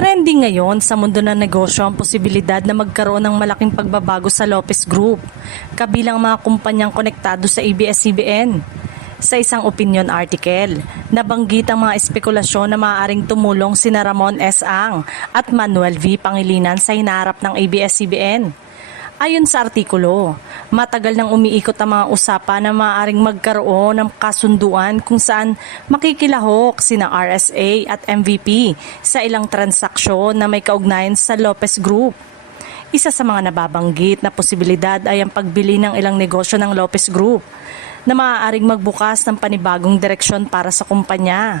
Trending ngayon sa mundo ng negosyo ang posibilidad na magkaroon ng malaking pagbabago sa Lopez Group, kabilang mga kumpanyang konektado sa ABS-CBN. Sa isang opinion article, nabanggit ang mga espekulasyon na maaaring tumulong sina Ramon S. Ang at Manuel V. Pangilinan sa hinaharap ng ABS-CBN. Ayon sa artikulo, matagal nang umiikot ang mga usapan na maaaring magkaroon ng kasunduan kung saan makikilahok sina RSA at MVP sa ilang transaksyon na may kaugnayan sa Lopez Group. Isa sa mga nababanggit na posibilidad ay ang pagbili ng ilang negosyo ng Lopez Group na maaaring magbukas ng panibagong direksyon para sa kumpanya.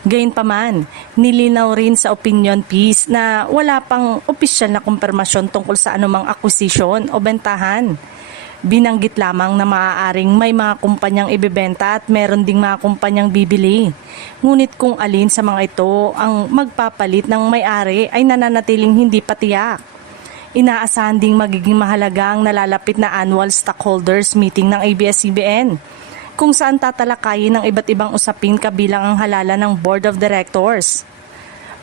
Gayunpaman, nilinaw rin sa opinion piece na wala pang opisyal na kumpirmasyon tungkol sa anumang acquisition o bentahan. Binanggit lamang na maaaring may mga kumpanyang ibebenta at meron ding mga kumpanyang bibili. Ngunit kung alin sa mga ito ang magpapalit ng may-ari ay nananatiling hindi pa tiyak. Inaasahan ding magiging mahalaga ang nalalapit na annual stockholders meeting ng ABS-CBN, kung saan tatalakayin ng iba't ibang usapin kabilang ang halalan ng Board of Directors.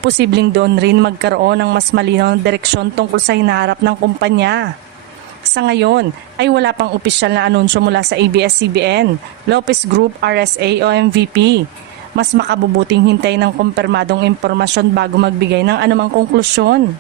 Posibleng doon rin magkaroon ng mas malinaw na direksyon tungkol sa hinaharap ng kumpanya. Sa ngayon ay wala pang opisyal na anunsyo mula sa ABS-CBN, Lopez Group, RSA o MVP. Mas makabubuting hintay ng kumpirmadong impormasyon bago magbigay ng anumang konklusyon.